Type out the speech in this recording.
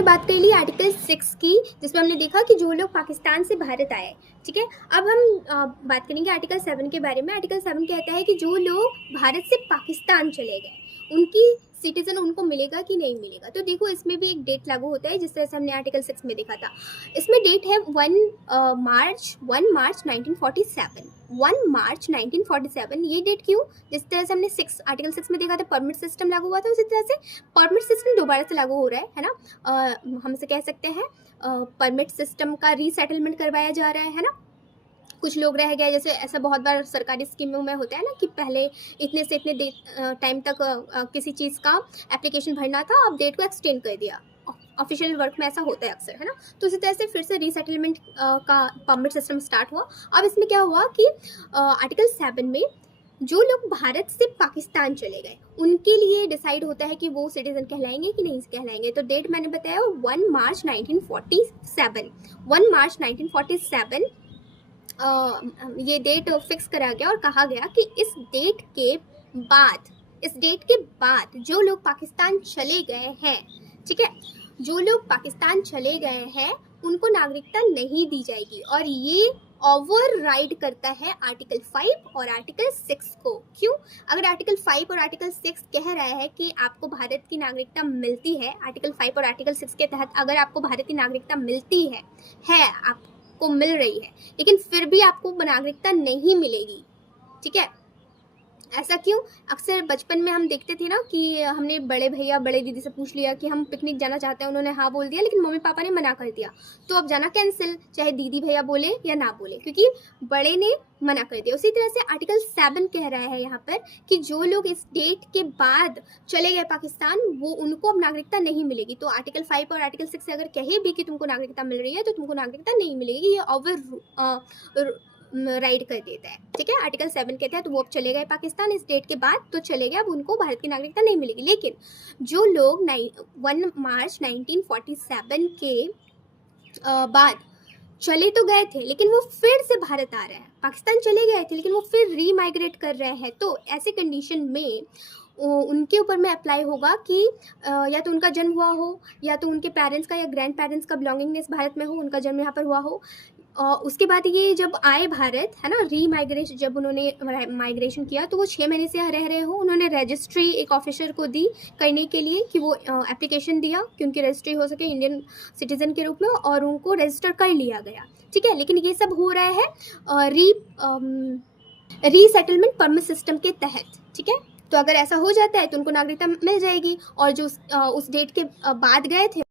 हमने बात कर ली आर्टिकल 6 की, जिसमें हमने देखा कि जो लोग पाकिस्तान से भारत आए, ठीक है। अब हम बात करेंगे आर्टिकल 7 के बारे में। आर्टिकल 7 कहता है कि जो लोग भारत से पाकिस्तान चले गए उनकी सिटीजन उनको मिलेगा कि नहीं मिलेगा। तो देखो इसमें भी एक डेट लागू होता है, जिस तरह से हमने आर्टिकल 6 में देखा था। इसमें डेट है 1 मार्च 1947। 1 मार्च 1947 ये डेट क्यों? जिस तरह से हमने आर्टिकल 6 में देखा था परमिट सिस्टम लागू हुआ था, उसी तरह से परमिट सिस्टम दोबारा से लागू हो रहा है ना। हम इसे कह सकते हैं परमिट सिस्टम का रीसेटलमेंट करवाया जा रहा है ना। कुछ लोग रह गए, जैसे ऐसा बहुत बार सरकारी स्कीमों में होता है ना कि पहले इतने से इतने टाइम तक किसी चीज़ का एप्लीकेशन भरना था, अब डेट को एक्सटेंड कर दिया। ऑफिशियल वर्क में ऐसा होता है अक्सर, है ना। तो इसी तरह से फिर से रीसेटलमेंट का परमिट सिस्टम स्टार्ट हुआ। अब इसमें क्या हुआ कि आर्टिकल 7 में जो लोग भारत से पाकिस्तान चले गए उनके लिए डिसाइड होता है कि वो सिटीजन कहलाएंगे कि नहीं कहलाएंगे। तो डेट मैंने बताया 1 मार्च 1947। 1 मार्च 1947 ये डेट फिक्स करा गया और कहा गया कि इस डेट के बाद जो लोग पाकिस्तान चले गए हैं, ठीक है, जो लोग पाकिस्तान चले गए हैं उनको नागरिकता नहीं दी जाएगी। और ये ओवर राइड करता है आर्टिकल 5 और आर्टिकल 6 को। क्यों? अगर आर्टिकल 5 और आर्टिकल 6 कह रहा है कि आपको भारत की नागरिकता मिलती है, आर्टिकल 5 और आर्टिकल 6 के तहत अगर आपको भारत की नागरिकता मिलती है आपको मिल रही है, लेकिन फिर भी आपको नागरिकता नहीं मिलेगी, ठीक है। ऐसा क्यों? अक्सर बचपन में हम देखते थे ना कि हमने बड़े भैया बड़े दीदी से पूछ लिया कि हम पिकनिक जाना चाहते हैं, उन्होंने हाँ बोल दिया, लेकिन मम्मी पापा ने मना कर दिया, तो अब जाना कैंसिल, चाहे दीदी भैया बोले या ना बोले, क्योंकि बड़े ने मना कर दिया। उसी तरह से आर्टिकल 7 कह रहा है यहाँ पर कि जो लोग इस डेट के बाद चले गए पाकिस्तान वो उनको अब नागरिकता नहीं मिलेगी। तो आर्टिकल 5 और आर्टिकल 6 अगर कहे भी कि तुमको नागरिकता मिल रही है तो तुमको नागरिकता नहीं मिलेगी, ये ओवर राइड कर देता है, ठीक है। आर्टिकल 7 कहते हैं तो वो अब चले गए पाकिस्तान इस डेट के बाद, तो चले गए, अब उनको भारत की नागरिकता नहीं मिलेगी। लेकिन जो लोग 1 मार्च 1947 के बाद चले तो गए थे, लेकिन वो फिर से भारत आ रहे हैं, पाकिस्तान चले गए थे लेकिन वो फिर रीमाइग्रेट कर रहे हैं, तो ऐसे कंडीशन में उनके ऊपर में अप्लाई होगा कि या तो उनका जन्म हुआ हो, या तो उनके पेरेंट्स का या ग्रैंड पेरेंट्स का बिलोंगिंगनेस भारत में हो, उनका जन्म यहाँ पर हुआ हो। उसके बाद ये जब आए भारत, है ना, रीमाइग्रेशन, जब उन्होंने माइग्रेशन किया तो वो 6 महीने से यहाँ रह रहे हो। उन्होंने रजिस्ट्री एक ऑफिसर को दी करने के लिए कि वो एप्लीकेशन दिया कि उनकी रजिस्ट्री हो सके इंडियन सिटीजन के रूप में, और उनको रजिस्टर कर लिया गया, ठीक है। लेकिन ये सब हो रहा है रीसेटलमेंट परमिट सिस्टम के तहत, ठीक है। तो अगर ऐसा हो जाता है तो उनको नागरिकता मिल जाएगी, और जो उस डेट के बाद गए थे